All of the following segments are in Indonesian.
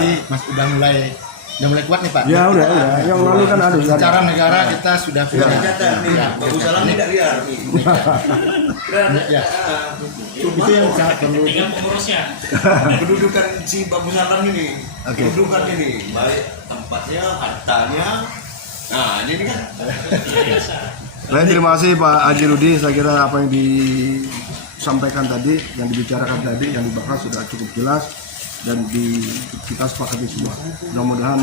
berarti Mas udah mulai kuat nih Pak. Ya udah. Yang lalu kan ada. Secara negara kita sudah punya. Bagus Salam tidak liar. Ya. Itu yang sangat perlu. Tinggal pengurusnya. Kedudukan si Bagus Salam ini, Oke. kedudukan ini, baik tempatnya, hartanya. Nah, ini kan. Baik, terima kasih Pak Haji Rudi. Saya kira apa yang disampaikan tadi, yang dibicarakan tadi, yang dibahas sudah cukup jelas dan kita sepakati semua. Mudah-mudahan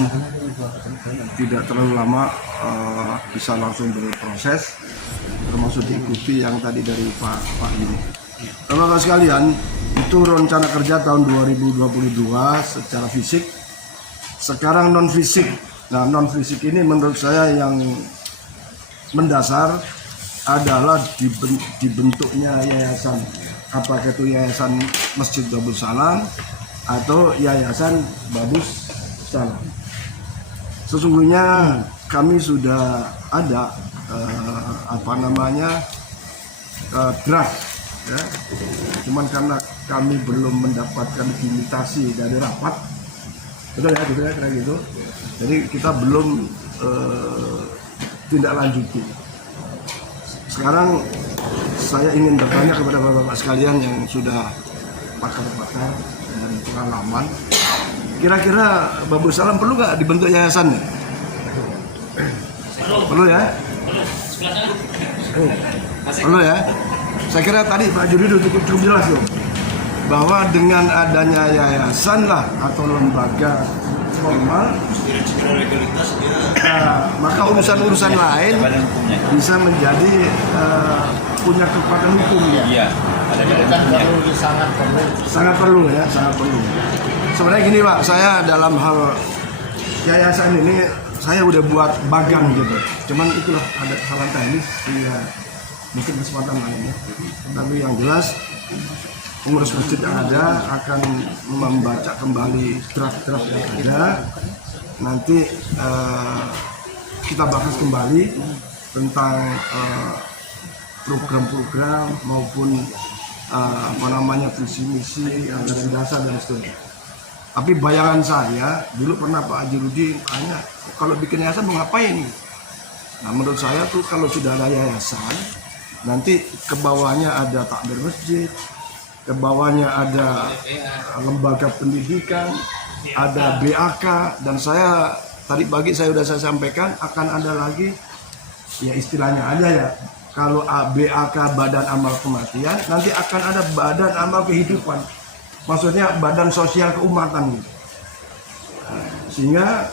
tidak terlalu lama bisa langsung berproses, termasuk diikuti yang tadi dari Pak ini. Teman-teman sekalian, itu rencana kerja tahun 2022 secara fisik. Sekarang non fisik. Nah, non fisik ini menurut saya yang mendasar adalah dibentuknya yayasan, apakah itu yayasan Masjid Babus Salam atau yayasan Babus Salam. Sesungguhnya kami sudah ada draft, ya. Cuman karena kami belum mendapatkan imitasi dari rapat, betul ya, kira gitu. Jadi kita belum tindak lanjuti. Sekarang saya ingin bertanya kepada bapak-bapak sekalian yang sudah pakar-pakar dan pengalaman, kira-kira Babus Salam perlu nggak dibentuk yayasan? Perlu ya? Perlu ya? Saya kira tadi Pak Juri sudah cukup jelas loh, bahwa dengan adanya yayasan lah atau lembaga formal, maka urusan-urusan lain bisa menjadi punya kekuatan hukum ya. Iya. Kan perlu, sangat perlu. Sangat perlu. Sebenarnya gini Pak, saya dalam hal yayasan ini saya udah buat bagan gitu. Cuman itulah ada kesalahan teknis, ya mungkin kesempatan lainnya. Tapi yang jelas pengurus masjid yang ada akan membaca kembali draft-draft yang ada. Nanti kita bahas kembali tentang program-program maupun visi misi yang dasar dan seterusnya. Tapi bayangan saya dulu pernah Pak Haji Rudi tanya, kalau bikin yayasan mau ngapain? Nah menurut saya tuh kalau sudah ada yayasan, nanti ke bawahnya ada takmir masjid, ke bawahnya ada lembaga pendidikan, ada BAK, dan saya tadi pagi saya sudah sampaikan akan ada lagi, ya istilahnya aja ya, kalau BAK Badan Amal Kematian, nanti akan ada Badan Amal Kehidupan, maksudnya Badan Sosial Keumatan gitu. Sehingga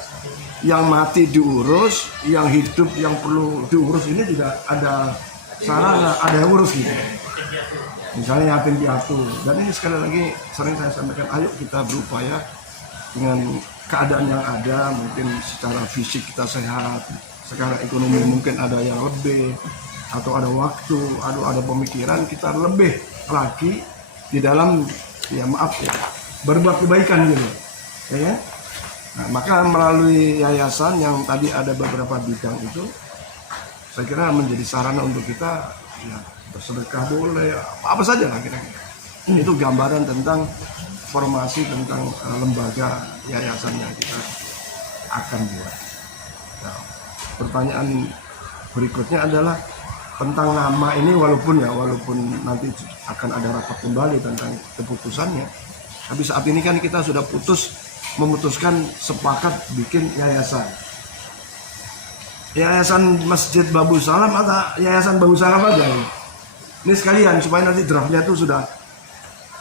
yang mati diurus, yang hidup yang perlu diurus ini juga ada sarana, ada yang urus gitu. Misalnya yatim piatu. Dan ini sekali lagi sering saya sampaikan, ayo kita berupaya dengan keadaan yang ada, mungkin secara fisik kita sehat, secara ekonomi mungkin ada yang lebih, atau ada waktu, ada pemikiran, kita lebih lagi di dalam, ya maaf ya, berbuat kebaikan gitu, ya. Nah, maka melalui yayasan yang tadi ada beberapa bidang itu, saya kira menjadi sarana untuk kita, ya, bersedekah boleh, apa saja lah kira-kira. Itu gambaran tentang formasi tentang lembaga yayasan yang kita akan buat. Nah, pertanyaan berikutnya adalah tentang nama ini, walaupun nanti akan ada rapat kembali tentang keputusannya, tapi saat ini kan kita sudah memutuskan sepakat bikin yayasan. Yayasan Masjid Babus Salam atau Yayasan Babus Salam aja ini sekalian, supaya nanti draftnya itu sudah,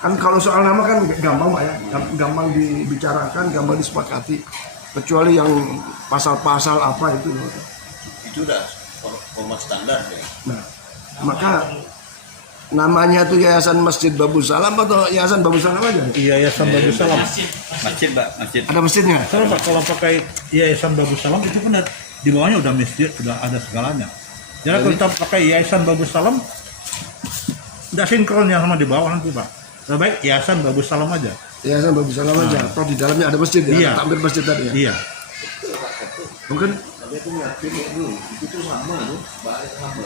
kan kalau soal nama kan gampang Pak ya, gampang dibicarakan, gampang disepakati, kecuali yang pasal-pasal apa itu udah format standar ya. Nah, maka namanya tuh Yayasan Masjid Babus Salam atau Yayasan Babus Salam aja? Yayasan Babus Salam. Masjid Pak, masjid. Ada masjidnya? Kalau pakai Yayasan Babus Salam itu kan di bawahnya udah masjid, sudah ada segalanya. Jadi kalau kita pakai Yayasan Babus Salam, udah sinkron yang sama di bawah nanti Pak. Lebih baik Yayasan Babus Salam aja. Yayasan Babus Salam aja. Atau di dalamnya ada masjid ya? Iya. Takmir masjid tadi ya? Iya. Mungkin Tapi aku yakin itu sama tuh, baik sama.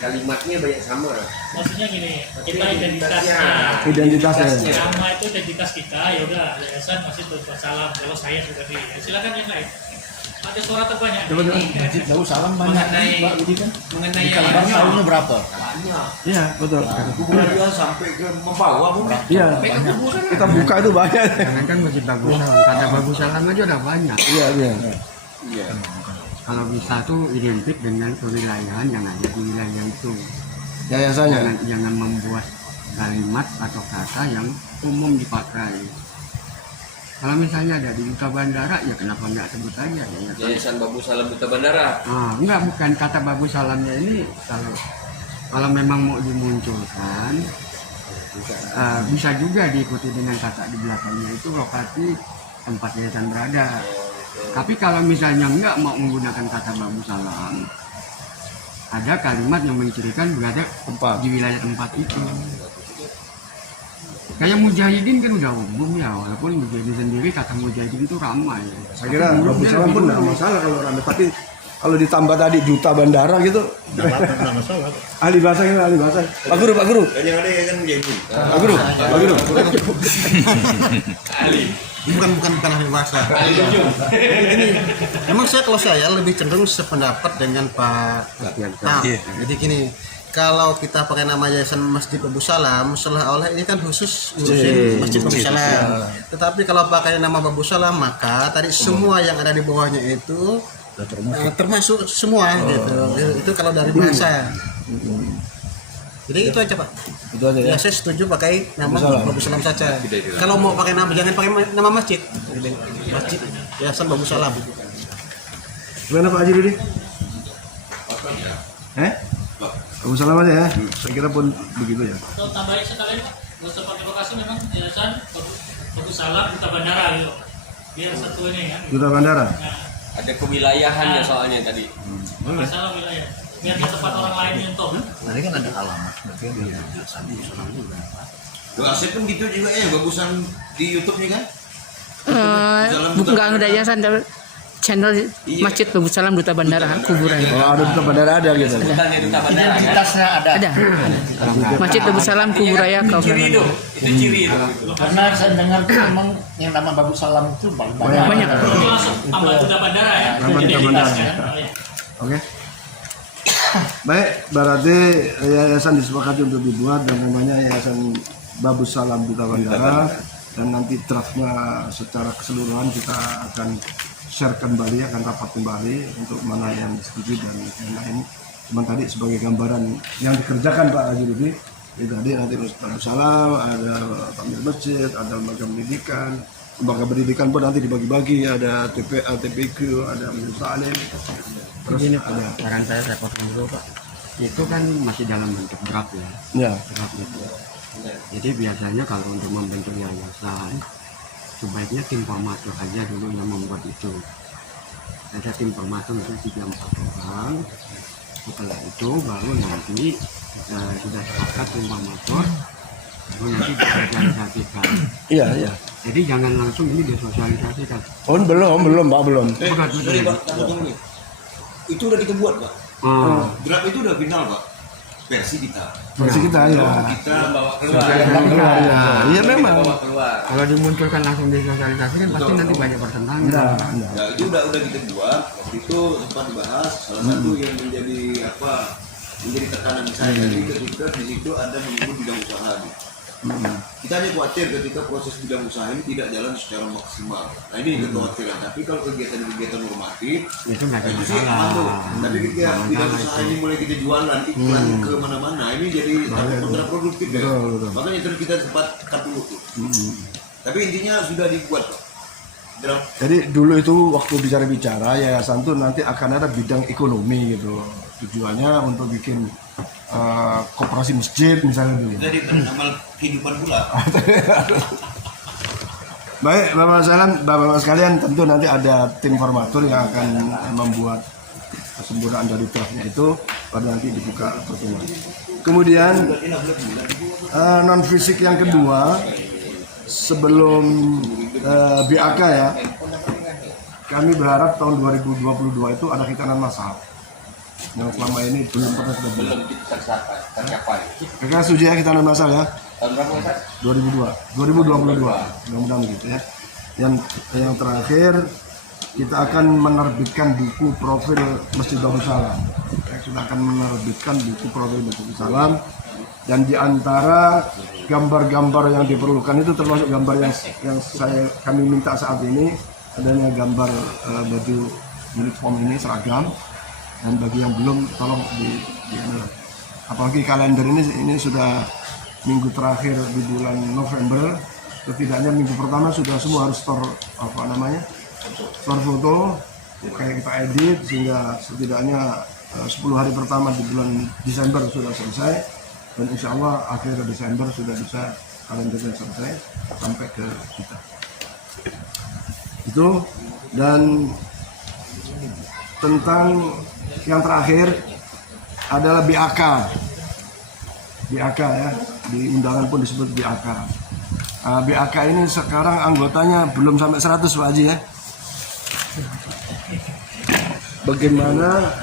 kalimatnya banyak sama. Maksudnya gini, kita identitasnya. Identitasnya. Nama itu identitas kita, ya udah Yayasan Masjid Salam. Kalau saya sudah di, silakan yang lain. Ada suara terbanyak. Coba. Masjid Bagus Salam banyak. Pak Budi kan. Mengenai Di Kalbar tahunnya berapa? banyak. Iya, betul. Kuburan dia sampai ke membawa mungkin. Iya. Kita buka itu banyak. Jangan kan Masjid Bagus Salam, kata Bagus Salam aja udah banyak. Iya, iya. Iya. Kalau bisa tuh identik dengan kewilayahan yang ada di wilayah itu. Yayasannya. Jangan membuat kalimat atau kata yang umum dipakai. Kalau misalnya ada di Duta Bandara, ya kenapa nggak sebut aja ya? Yayasan Babu Salam Duta Bandara. Enggak, bukan kata Bagus Salamnya ini. Kalau memang mau dimunculkan, bisa juga diikuti dengan kata di belakangnya itu lokasi tempat yayasan berada. Tapi kalau misalnya nggak mau menggunakan kata Bagus Salam, ada kalimat yang mencirikan berada Tempat. di wilayah tempat itu. Kayak mujahidin kan udah umum ya, walaupun mujahidin sendiri kata mujahidin itu ramai. Saya kira Bagus Salam pun nggak masalah kalau ramai. Tapi kalau ditambah tadi Duta Bandara gitu, Nggak masalah. ahli bahasa ini ahli bahasa. Pak Guru, Pak Guru. Dan yang ada ya kan menjadi. Pak Guru, Pak Guru. Bukan ahli bahasa. Ini memang kalau saya lebih cenderung sependapat dengan Pak. Nah, jadi gini, kalau kita pakai nama Yayasan Masjid Bagus Salam, seolah-olah ini kan khusus ngurusin Masjid Bagus Salam. Tetapi kalau pakai nama Bagus Salam, maka tadi semua yang ada di bawahnya itu termasuk semua gitu. Itu kalau dari bahasa. Jadi itu aja Pak. Itu aja ya. Ya, saya setuju pakai nama Bagus Salam. Bagus Salam saja. Kalau mau pakai nama, jangan pakai nama masjid. Masjid Yayasan Bagus Salam. Gimana Pak Haji Dudi? Bagus Salam aja ya. Saya kira pun begitu ya. Atau tambahin sekali Pak, nggak usah pakai lokasi, memang Yayasan Bagus Salam Duta Bandara gitu. Biar satu ini kan. Duta Bandara. Nah, Ada kewilayahannya soalnya tadi. masalah wilayah. Biar di tempat orang lain nyentuh. Tadi kan ada alamat, berarti ada Yayasan Bagus Salam juga. Asep pun gitu juga ya, bagusan di YouTube-nya kan? Bukan nggak ada yayasan, channel Masjid Bagus Salam Duta Bandara kuburan. Oh, ada Duta Bandara ada gitu. Bukannya Duta Bandara kan? Identitasnya ada. Ada. Masjid Bagus Salam Kuburaya Itu ciri itu. Itu ciri itu. Karena saya dengar tuh memang yang nama Bagus Salam itu banyak. Banyak. Itu langsung tambah Duta Bandara ya. Tambah Jadi Duta identitas Bandara. kan. Oh, ya. Oke. Baik, berarti yayasan disepakati untuk dibuat dan namanya Yayasan Bagus Salam Duta Bandara, dan nanti draftnya secara keseluruhan kita akan share kembali, akan rapat kembali untuk mana yang setuju dan yang lain. Cuman tadi sebagai gambaran yang dikerjakan Pak Haji Rudi, tadi nanti Bagus Salam, ada Tamil Masjid, ada lembaga pendidikan pun nanti dibagi-bagi, ada TPA, TPQ, ada Majelis Taklim. Terus Ini ada saran saya potong dulu Pak. Itu kan masih dalam bentuk draft ya. ya. Draft itu. Jadi biasanya kalau untuk membentuk yayasan, sebaiknya tim formatur aja dulu yang membuat itu. Ada tim formatur itu 3-4 orang. Setelah itu baru nanti sudah sepakat tim formatur, baru nanti disosialisasikan. Iya, iya. Jadi jangan langsung ini disosialisasikan. Oh, belum, Pak, belum. Sorry Pak, tunggu. Itu udah kita buat Pak. Draft itu udah final Pak. Versi kita. Versi kita ya. Kita bawa keluar. Keluar ya. Iya memang. Bawa keluar. Kalau dimunculkan langsung disosialisasikan pasti nanti banyak pertentangan. Nah, Ya itu udah kita buat. Waktu itu sempat dibahas. Salah satu yang menjadi tekanan saya jadi ketika di situ ada menyebut bidang usaha. Kita hanya khawatir ketika proses bidang usaha ini tidak jalan secara maksimal. Nah ini kekhawatiran. Tapi kalau kegiatan-kegiatan normatif Itu nggak ada itu sih masalah. aman tuh. Tapi ketika bidang usaha ini mulai kita jualan iklan ke mana-mana, ini jadi kontraproduktif ya. Betul. Makanya terus kita sempat cut dulu tuh. Tapi intinya sudah dibuat Pak. Draft. Jadi dulu itu waktu bicara-bicara yayasan tuh nanti akan ada bidang ekonomi gitu. Tujuannya untuk bikin koperasi masjid misalnya dulu. Jadi amal kehidupan pula. Baik, Bapak sekalian, tentu nanti ada tim formatur yang akan membuat kesempurnaan dari draftnya itu, pada nanti dibuka pertemuan. Kemudian non fisik yang kedua, sebelum BAK ya, kami berharap tahun 2022 itu ada khitanan massal. yang selama ini belum pernah kita beli. Belum kita tercapai. Kakak setuju ya kita nambah ya? Tahun berapa Ustaz? 2022, mudah-mudahan gitu ya. Yang terakhir kita akan menerbitkan buku profil Masjid Babus Salam. Kita akan menerbitkan buku profil Masjid Babus Salam, dan di antara gambar-gambar yang diperlukan itu termasuk gambar yang kami minta saat ini adanya gambar baju uniform ini seragam, dan bagi yang belum tolong apalagi kalender ini sudah minggu terakhir di bulan November, setidaknya minggu pertama sudah semua harus store foto kayak kita edit sehingga setidaknya 10 hari pertama di bulan Desember sudah selesai, dan insya Allah akhir Desember sudah bisa kalendernya selesai sampai ke kita itu. Dan tentang yang terakhir adalah BAK ya, di undangan pun disebut BAK. BAK ini sekarang anggotanya belum sampai 100 Pak Haji ya. Bagaimana?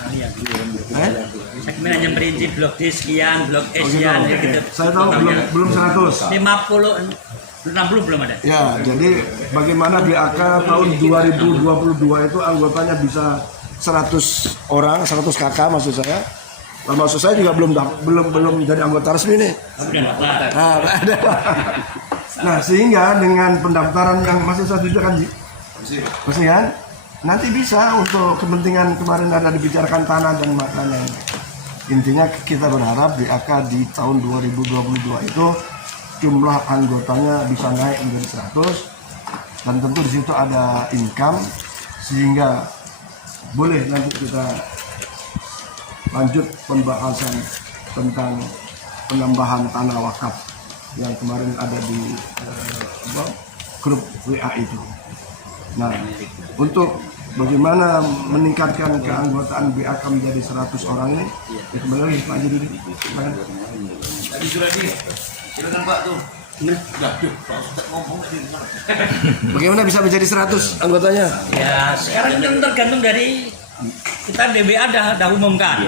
Segmen hanya merinci blok D sekian, blok E sekian, gitu. Saya tahu belum 100. 60 belum ada. Ya, jadi bagaimana BAK tahun 2022 itu anggotanya bisa 100 orang, 100 kakak maksud saya. Maksud saya juga belum jadi anggota resmi nih. Nah, sehingga dengan pendaftaran yang masih satu juta kan, pasti kan? Nanti bisa untuk kepentingan kemarin ada dibicarakan tanah dan makanan. Intinya kita berharap BAK di tahun 2022 itu jumlah anggotanya bisa naik menjadi 100, dan tentu di situ ada income sehingga boleh nanti kita lanjut pembahasan tentang penambahan tanah wakaf yang kemarin ada di grup WA itu. Nah, untuk bagaimana meningkatkan keanggotaan BAK menjadi 100 orang ini, ya kembali lagi Pak Haji dulu. Tadi sudah silakan Pak tuh. Pak Ustaz ngomong tadi. Bagaimana bisa menjadi 100 anggotanya? Ya, sekarang kan tergantung dari kita DBA dah umumkan.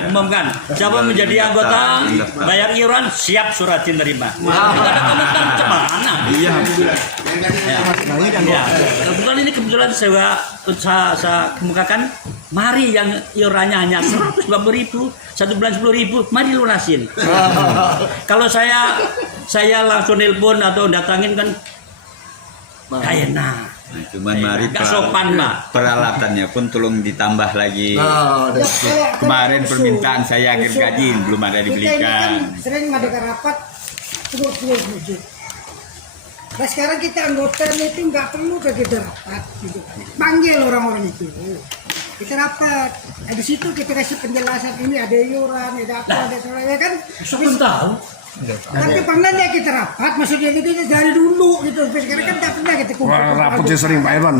Siapa menjadi anggota, bayar iuran, siap suratin terima. Kita ada komentar kemana? Iya. Ya, kebetulan saya kemukakan, mari yang iurannya hanya 150.000, 1 bulan 10.000, mari lunasin. Kalau saya langsung nelpon atau datangin kan gak enak. Nah, cuman mari Gak sopan, Pak. peralatannya pun tolong ditambah lagi. Kemarin permintaan saya akhir gaji belum ada dibelikan. Kita ini kan sering mengadakan rapat wujud. Nah sekarang kita anggotanya itu nggak perlu kita rapat, gitu. Panggil orang-orang itu, kita rapat. Nah, di situ kita kasih penjelasan, ini ada iuran, ada apa, ada sebagainya kan. Siapa tahu? Tapi pernahnya kita rapat, maksudnya itu dari dulu gitu. Sampai sekarang kan tak pernah kita kumpul. Rapatnya sering Pak Irwan.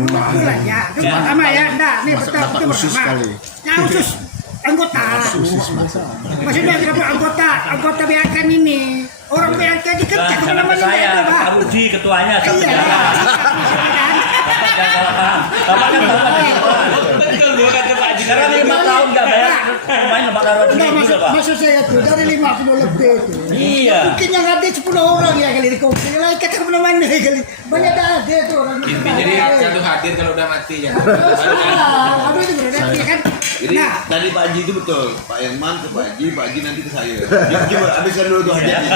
Ya, itu pertama ya, enggak, nih betul pertama. Nah khusus anggota. Maksudnya kenapa anggota BAK ini orang BAK di kerja namanya saya, itu Pak. Pak Budi ketuanya. Iya. Karena 5 tahun nggak bayar, main bakal Maksud saya tuh dari 50 lebih itu. Iya. Mungkin yang ada 10 orang ya kali di kopi. Lain kata kemana-mana kali. Banyak ada tuh orang. Jadi satu hadir kalau udah mati ya. Aduh itu berarti kan. Jadi tadi Pak Haji itu betul, Pak Herman ke Pak Haji nanti ke saya. Gimana? Habiskan dulu tuh hadirnya.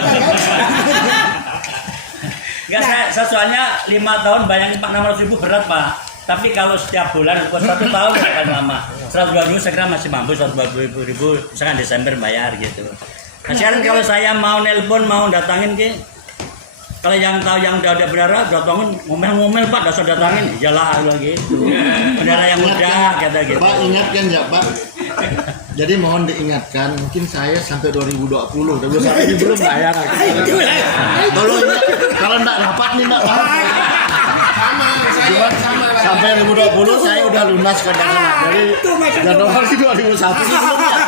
Enggak, saya soalnya 5 tahun bayangin Pak 600.000 berat Pak. Tapi kalau setiap bulan, buat 1 tahun akan lama. 120.000 saya kira masih mampu, 120.000 misalkan Desember bayar gitu. Nah sekarang kalau saya mau nelpon, mau datangin ke, kalau yang tahu yang udah berdarah, datangin ngomel-ngomel Pak, dasar datangin, iyalah gitu. Berdarah yang muda, kata gitu. Pak ingatkan ya Pak. Jadi mohon diingatkan, mungkin saya sampai 2020, saat ini belum bayar. Tolong ingat, kalau enggak rapat nih enggak. Sama, saya sama sampai 2020 saya udah lunas katakanlah. Jadi itu maksudnya. Januari 2021 ini belum ya.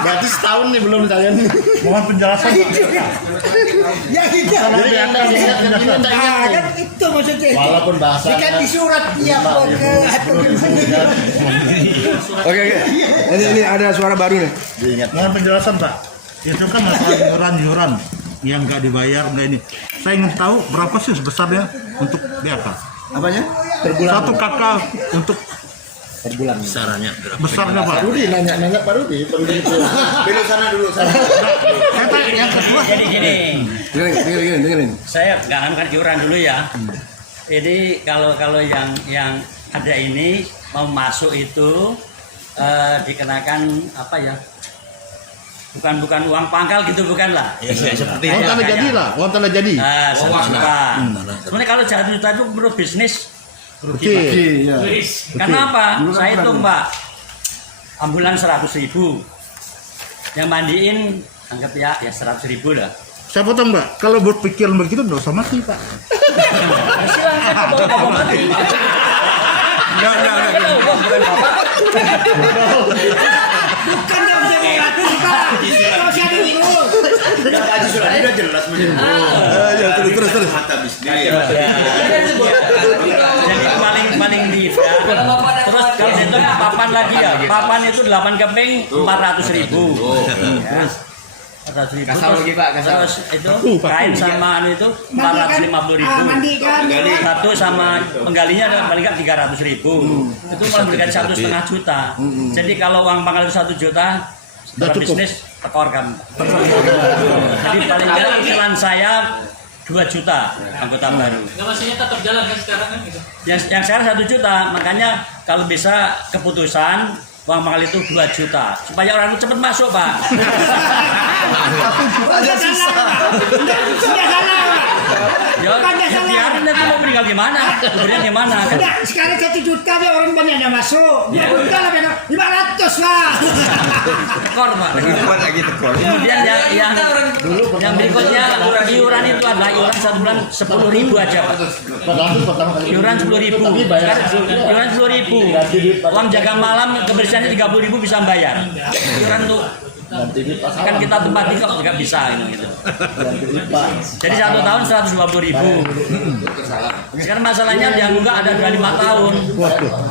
Berarti setahun nih belum saya nih. Mohon penjelasan Pak. Ya tidak. Jadi Anda ingat kan ini Anda ingat Ah, nih. kan itu maksudnya. Walaupun bahasanya Diganti surat tiap ke atau gimana. Oke. Ini ada suara baru nih. diingat. Mohon penjelasan Pak. Itu kan masalah iuran yang nggak dibayar nggak ini. Saya ingin tahu berapa sih sebesarnya untuk BAK? Apanya? Satu kakak untuk Per bulan. besarnya Pak. Rudi nanya Pak Rudi itu. Belok sana dulu sana. Saya tanya yang kedua. Jadi gini, Dengerin. saya nggak akan iuran dulu ya. Jadi kalau yang ada ini mau masuk itu dikenakan apa ya? Bukan uang pangkal gitu bukan lah. Seperti Uang tanda jadi lah, uang tanda jadi. Nah, 1 juta. Sebenarnya kalau 1 juta itu menurut bisnis rugi Pak. Iya. Karena apa? Dulu kan Saya pernah hitung nih. Pak, ambulan 100.000, yang mandiin anggap ya 100.000 lah. Saya potong Mbak, kalau berpikiran begitu nggak usah mati Pak. Silakan bawa mati. Enggak. Bukan Bapak. Bukan yang bisa mengatur Pak. Kalau saya urus. Yang Haji Suradi udah jelas menyebut. Terus. Mata bisnis. Jadi paling di terus kalau itu papan lagi ya, papan itu 8 keping 400.000. Ya. 400.000 Kasar lagi, Pak, kasar. terus itu kain sama anu itu 450.000. Mandi kan. Satu sama penggalinya ada paling nggak 300.000. Itu malah berikan 1,5 juta. Jadi kalau uang pangkal itu 1 juta, setelah bisnis tekorkan. Jadi paling nggak cicilan saya 2 juta anggota baru. Nggak maksudnya tetap jalan kan sekarang kan gitu. Yang sekarang 1 juta, makanya kalau bisa keputusan uang pangkal itu 2 juta supaya orang itu cepat masuk Pak. Enggak salah. Ya, biarin nanti mau meninggal gimana, kemudian gimana kan? Enggak, sekarang 1 juta deh orang banyak yang masuk. 2 juta lah benar. 500 lah. Tekor Pak. lagi tekor. Kemudian yang berikutnya iuran itu adalah iuran 1 bulan 10.000 aja Pak. Padahal itu pertama kali. Iuran 10.000. Iuran 10.000. Uang jaga malam kebersihannya 30.000 bisa bayar. Iuran tuh kan kita tempati kok nggak bisa gitu. Jadi 1 tahun 120.000. Sekarang masalahnya yang enggak ada 25 tahun.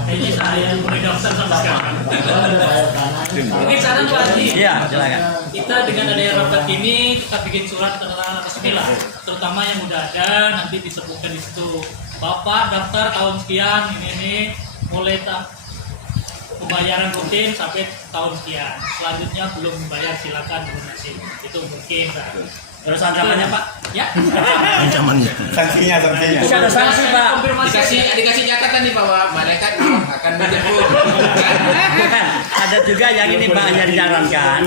Kayaknya saya yang mulai daftar sama sekarang. Mungkin saran Pak Haji. Iya, silakan. Kita dengan adanya rapat ini kita bikin surat tanda resmi lah, terutama yang udah ada nanti disebutkan di situ. Bapak daftar tahun sekian ini mulai pembayaran rutin sampai tahun sekian. Selanjutnya belum membayar silakan lunasi. Itu mungkin Pak. Terus ancamannya Pak? Ya. Sanksinya. Bisa ada sanksi Pak. Dikasih catatan nih bahwa malaikat akan menjemput. Bukan. Ada juga yang ini Pak yang disarankan.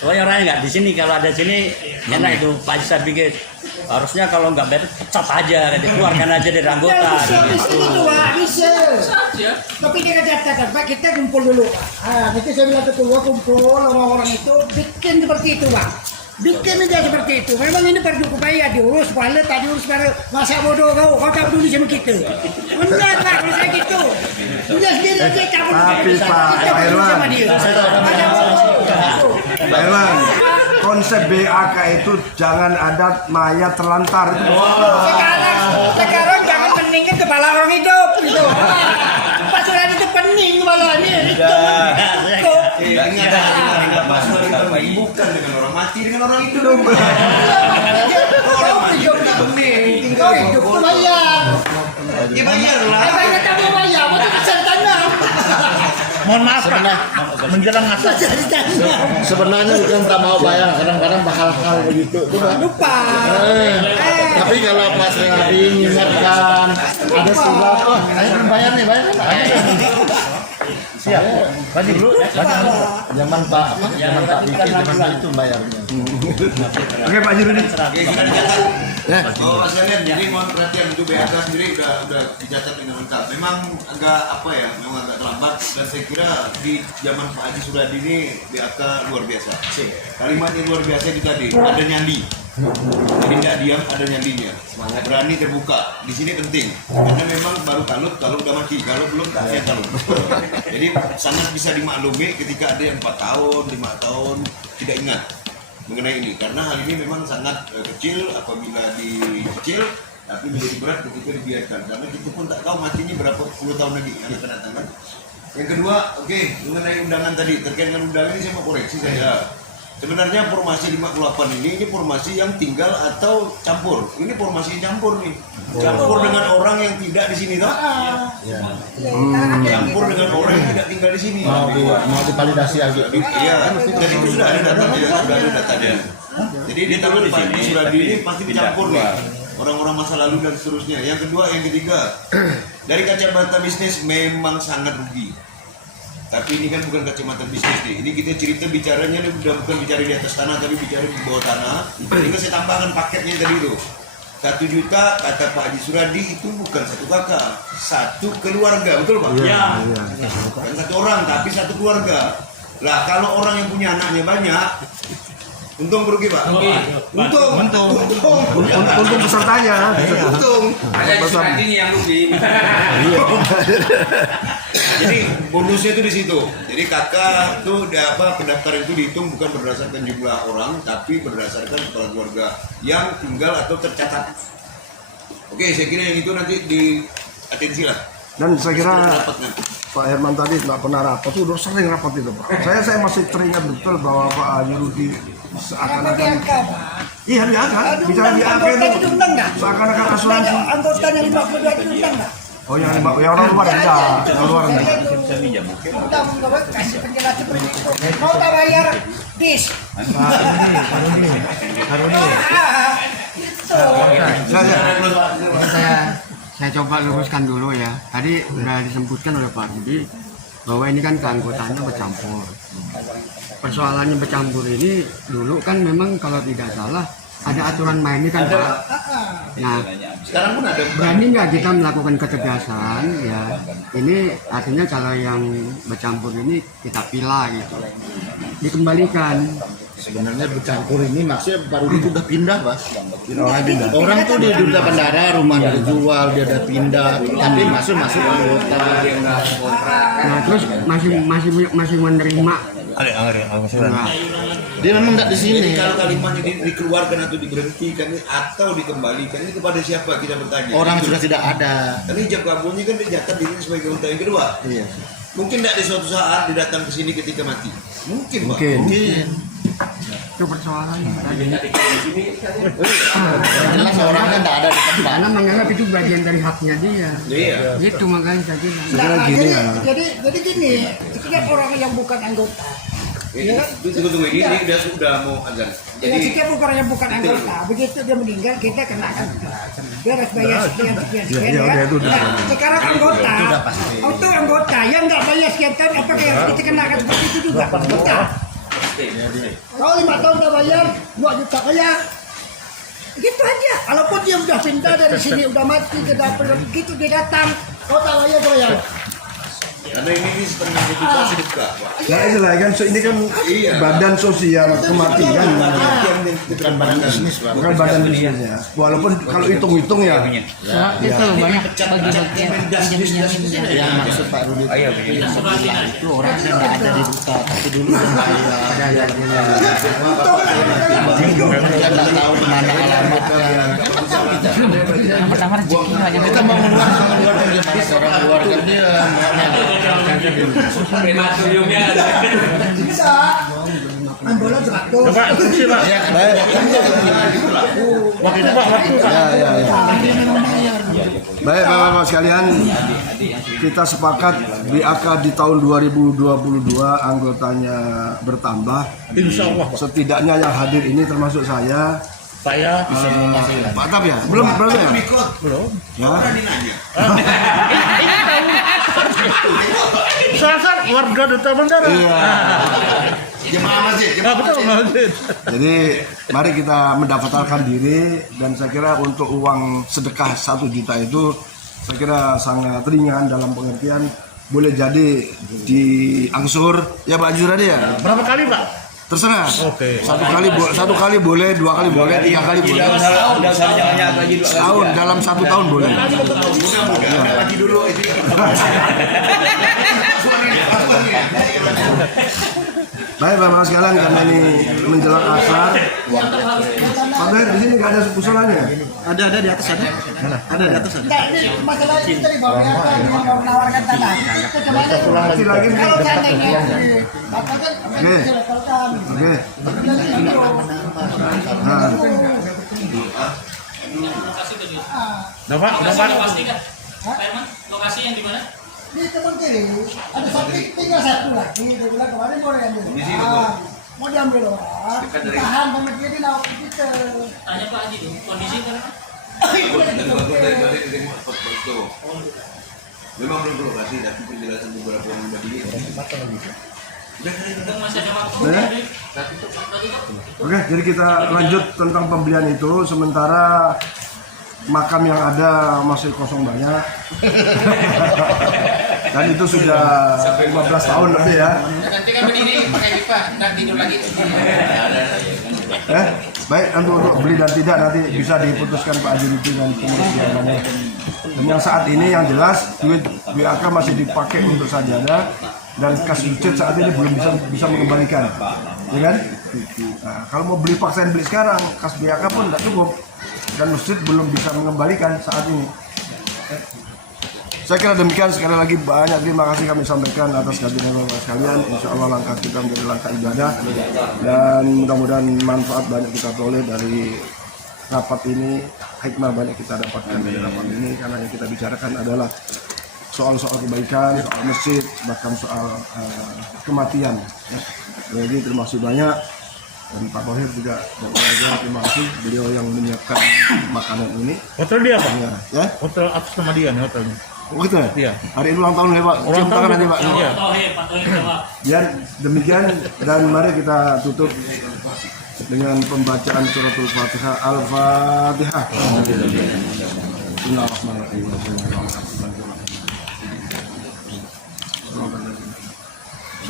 Soalnya orangnya nggak di sini, kalau ada di sini enak itu Pak saya pikir harusnya kalau nggak bayar pecat aja, keluarkan aja dari anggota. Bisa itu Pak, bisa. Saja. Tapi dengan catatan Pak, kita kumpul dulu Pak. Nanti saya bilang ketua kumpul orang-orang itu bikin seperti itu Pak. Bikin aja seperti itu. Memang ini perlu upaya diurus, paling tadi urus pada masa bodoh kau tak peduli sama kita. Benar Pak, kalau saya gitu. Sudah sendiri aja cabut. Tapi Pak Irwan, Pak Irwan, konsep BAK itu jangan ada mayat terlantar itu. Sekarang jangan peningkan kepala orang hidup gitu. Pas sudah itu pening kepalanya itu. Bukan dengan orang mati, dengan orang hidup. Kau hidup tak pening. Kau hidup tu bayar. Ya bayar lah. Bayar tak mau bayar, mau kasar tanah. Mohon maaf Pak, menjelang asar. Kasar tanah. Sebenarnya bukan tak mau bayar, kadang-kadang hal-hal begitu. Coba. Lupa. Tapi kalau Mas Renadi mengingatkan ada surat, oh, ayo bayar nih, bayar. Siap. Tadi dulu, zaman Pak, zaman Pak Diki, zaman itu bayarnya. Oke Pak Jirudin. Oh Mas Galian, jadi mohon perhatian untuk BAK sendiri udah dicatat dengan lengkap. Memang agak apa ya, memang agak terlambat dan saya kira di zaman Pak Haji Suradi ini BAK luar biasa. Kalimat yang luar biasa itu tadi, ada nyandi. Jadi tidak diam, ada nyalinya. Berani terbuka. Di sini penting. Karena memang baru kalut kalau udah mati. Kalau belum tak ada kalut. Jadi sangat bisa dimaklumi ketika ada yang 4 tahun, 5 tahun tidak ingat mengenai ini. Karena hal ini memang sangat kecil apabila dicicil, tapi menjadi berat ketika dibiarkan. Karena kita pun tak tahu matinya berapa puluh tahun lagi yang akan datang. Yang kedua, mengenai undangan tadi, terkait dengan undangan ini saya mau koreksi saya. Sebenarnya formasi 58 ini formasi yang tinggal atau campur. Ini formasi campur nih. Campur dengan orang yang tidak di sini toh. Campur dengan orang yang tidak tinggal di sini. Mau divalidasi lagi. Iya, dan itu sudah ada datanya, sudah ada datanya. Jadi di tahun Pak Haji Suradi ini pasti dicampur nih. Orang-orang masa lalu dan seterusnya. Yang kedua, yang ketiga, dari kacamata bisnis memang sangat rugi. Tapi ini kan bukan kacamata bisnis nih. Ini kita cerita bicaranya nih udah bukan bicara di atas tanah, tapi bicara di bawah tanah. Sehingga saya tambahkan paketnya tadi itu. 1 juta kata Pak Haji Suradi itu bukan satu kakak, satu keluarga, betul Pak? Iya. Bukan satu orang, tapi satu keluarga. Lah kalau orang yang punya anaknya banyak, untung berugi Pak? Untung pesertanya. Untung. Ada Suradi yang rugi. Jadi bonusnya itu di situ. Jadi kakak tuh pendaftaran itu dihitung bukan berdasarkan jumlah orang, tapi berdasarkan kepala keluarga yang tinggal atau tercatat. Oke, saya kira yang itu nanti di atensi lah. Dan saya kira Rapat nanti. Pak Herman tadi nggak pernah rapat, udah sering rapat itu Pak. Saya masih teringat betul bahwa Pak Haji Rudi seakan-akan iya diangkat, bicara diangkat itu seakan-akan asuransi. Anggotanya 52 itu undang nggak? Oh yang orang luar enggak, yang luar enggak. Udah menggawat kasih penjelasan begitu. Mau tak bayar bis? Saya coba luruskan dulu ya. Tadi sudah disebutkan oleh Pak Rudi bahwa ini kan keanggotaannya bercampur. Persoalannya bercampur ini dulu kan memang kalau tidak salah ada aturan mainnya kan Pak. Nah, Sekarang pun ada. berani nggak kita melakukan ketegasan ya? Ini artinya kalau yang bercampur ini kita pilah gitu, dikembalikan. Sebenarnya bercampur ini maksudnya baru itu udah pindah, Mas. Orang tuh dia udah bandara, rumah dia jual, dia udah pindah, tapi masuk anggota. Nah, terus masih menerima. Dia memang nggak di sini. Jadi kalau kalimat ini dikeluarkan atau diberhentikan atau dikembalikan ini kepada siapa kita bertanya? Orang Itu. sudah tidak ada. Karena hijab kabulnya kan dicatat diri sebagai anggota yang kedua. Iya. Mungkin tidak di suatu saat dia datang ke sini ketika mati. Mungkin, Pak. Mungkin. Itu persoalannya. Jelas orangnya nggak ada di tempat. Karena menganggap itu bagian dari haknya dia. Iya. Itu makanya saya bilang. Nah, jadi gini, setiap orang yang bukan anggota, Ini tunggu ini dia sudah mau azan. ya Jadi setiap orang yang bukan anggota, begitu dia meninggal kita kenakan. Dia harus bayar sekian ya. Nah, sekarang anggota, untuk anggota yang nggak bayar sekian tahun, apakah harus dikenakan seperti itu juga? Bukan. Kalau 5 tahun nggak bayar, 2 juta bayar. Gitu aja. Walaupun dia udah pindah dari sini, udah mati, ke dapur, begitu dia datang, kau tak bayar. karena ini setengah juta sedekah, Pak. Nah itulah kan, ini kan badan sosial kematian, Bukan badan bisnis, Pak. bukan badan bisnisnya. Walaupun kalau hitung-hitung ya, Itu loh banyak bagi-bagi Yang maksud Pak Rudi itu orang yang nggak ada di duta, tapi dulu udah bayar. Kita nggak tahu mana alamatnya. yang pertama rezeki banyak. Kita mau mengeluarkan dia masih orang keluarga dia. Prematoriumnya ada. Bisa. Ambola jatuh. baik Bapak-Bapak sekalian, kita sepakat BAK di tahun 2022 anggotanya bertambah. Insya Allah Pak. Setidaknya yang hadir ini termasuk saya. Pak Tab ya? Belum ya? Belum. Ya. Salah warga Duta Bandara. Iya. Jemaah masjid. Ya betul Masjid. Jadi mari kita mendaftarkan diri, dan saya kira untuk uang sedekah 1 juta itu saya kira sangat ringan dalam pengertian boleh jadi diangsur ya Pak Juradi ya. Berapa kali Pak? Terserah. Oke. Satu kali boleh, 2 kali boleh, 3 kali boleh. Udah jangan lagi 2 kali. Setahun, dalam 1 tahun boleh. lagi dulu itu. Baik Bapak sekalian, karena ini menjelang asar. Pak Ber, di sini nggak ada usulannya? Ada di atas ada. Ada di atas ada. Nah, ini masalah kita di bawah yang mau menawarkan tanah. Kita coba Nanti lagi nih. kalau seandainya katakan Oke. dilegalkan. Oke. Nah, Lokasi tadi. Udah Pak, udah Pak. Lokasi kan? Pak Herman, lokasi yang di mana? Di teman kiri ada tinggal satu lagi. Dia bilang kemarin mau diambil orang. Mau diambil orang. Tahan sama dia di laut kita. Tanya Pak Haji tuh, kondisi kan? Memang belum lokasi, tapi penjelasan beberapa orang tadi. Kita masih ada waktu. Ya. Oke, jadi kita lanjut tentang pembelian itu. Sementara makam yang ada masih kosong banyak. Dan itu sudah 15 tahun lebih ya. Nanti kan berdiri pakai pipa, nggak tidur lagi. Baik, untuk beli dan tidak nanti bisa diputuskan Pak Ajuriti dan pengurus biarannya. Dan yang saat ini yang jelas duit BAK masih dipakai untuk sajadah dan kas masjid saat ini belum bisa mengembalikan, ya kan? Nah, kalau mau beli paksain beli sekarang, kas BAK pun tidak cukup dan masjid belum bisa mengembalikan saat ini. Saya kira demikian, sekali lagi banyak terima kasih kami sampaikan atas kehadiran Bapak sekalian. Insya Allah langkah kita menjadi langkah ibadah dan mudah-mudahan manfaat banyak kita peroleh dari rapat ini, hikmah banyak kita dapatkan dari rapat ini, karena yang kita bicarakan adalah soal-soal kebaikan, soal masjid, bahkan soal kematian. Ya. Jadi terima kasih banyak. Dan Pak Thohir juga dan keluarga terima kasih beliau yang menyiapkan makanan ini. Hotel dia Pak? Ya. Hotel atas nama dia nih hotelnya. Oh gitu ya? Iya. Hari ini ulang tahun ya Pak. Ulang Cium tahun tangan nanti Pak. Iya. Pak Thohir coba. Ya demikian dan mari kita tutup dengan pembacaan suratul Fatihah. Al-Fatihah. Bismillahirrahmanirrahim. Bismillahirrahmanirrahim.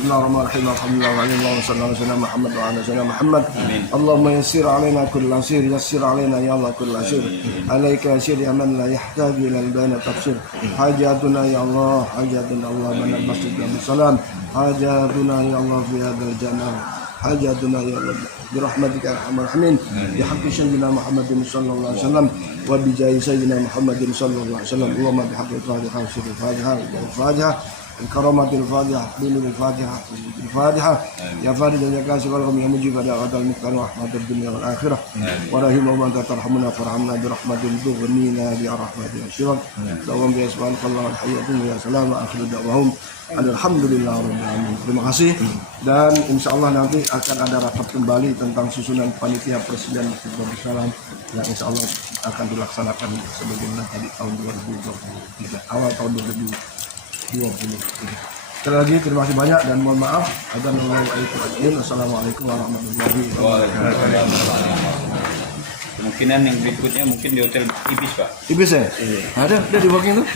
Alhamdulillah sallallahu alaihi wasallam Muhammad wa ala sayyidina Muhammad. Allahumma yassir alaina kull asir, yassir alaina ya Allah kull asir. Alaika yassir ya man la yahtaju ila al-bayna tafsir. Hajatuna ya Allah, hajatuna Allah mana masjid salam. Hajatuna ya Allah fi hadzal jannah. Hajatuna ya Allah برحمتك يا ارحم الراحمين بحق سيدنا محمد صلى الله عليه وسلم وبجاه سيدنا محمد صلى الله عليه وسلم اللهم بحق الفاتحه وسر الفاتحه والفاتحه الكرامة الفاتحة قبل الفاتحة الفاتحة يا فارد يا كاشف الغم يا مجيب يا غدا المختار ورحمة الدنيا والآخرة ورحم من ترحمنا فرحمنا برحمة تغنينا برحمة الشرك دوام بأسمائك الله الحياة يا سلام آخر دعواهم alhamdulillah rabbil alamin. Terima kasih dan insya Allah nanti akan ada rapat kembali tentang susunan panitia presiden Masjid Darussalam yang insya Allah akan dilaksanakan sebagaimana tadi tahun 2023 awal tahun 2023. Sekali lagi terima kasih banyak dan mohon maaf. Assalamualaikum warahmatullahi wabarakatuh. Kemungkinan yang berikutnya mungkin di hotel Ibis Pak. Ibis ya? Ada di booking tuh.